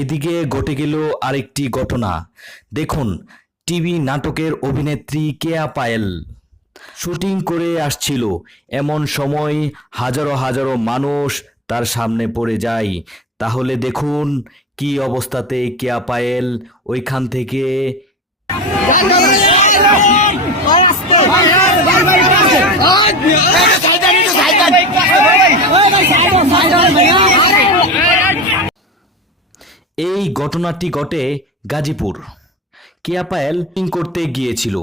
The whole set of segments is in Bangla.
এদিকে ঘটে গেল আরেকটি ঘটনা। দেখুন, টিভি নাটকের অভিনেত্রী কেয়া পায়েল শুটিং করে আসছিল, এমন সময় হাজারো হাজারো মানুষ তার সামনে পড়ে যায়। তাহলে দেখুন কি অবস্থাতে কেয়া পায়েল ওইখান থেকে এই ঘটনাটি ঘটে গাজীপুর। কেয়া পায়েল শুটিং করতে গিয়েছিল।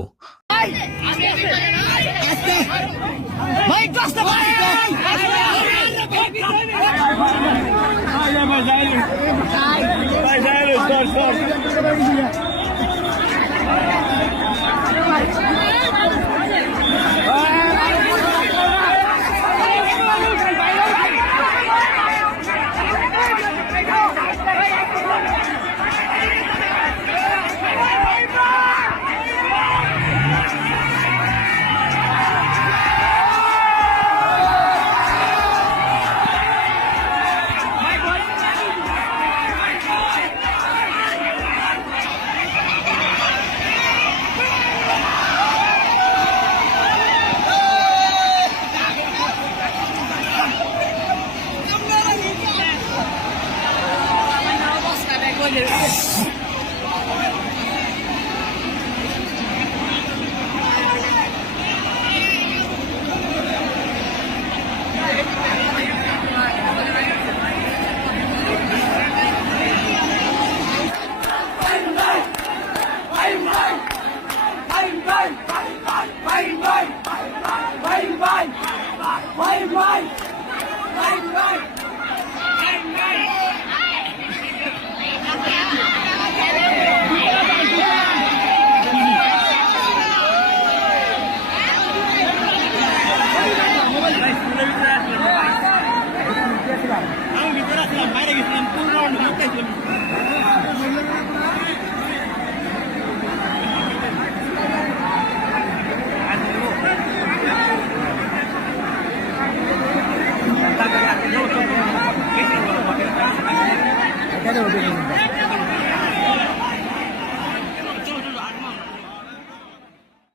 Kita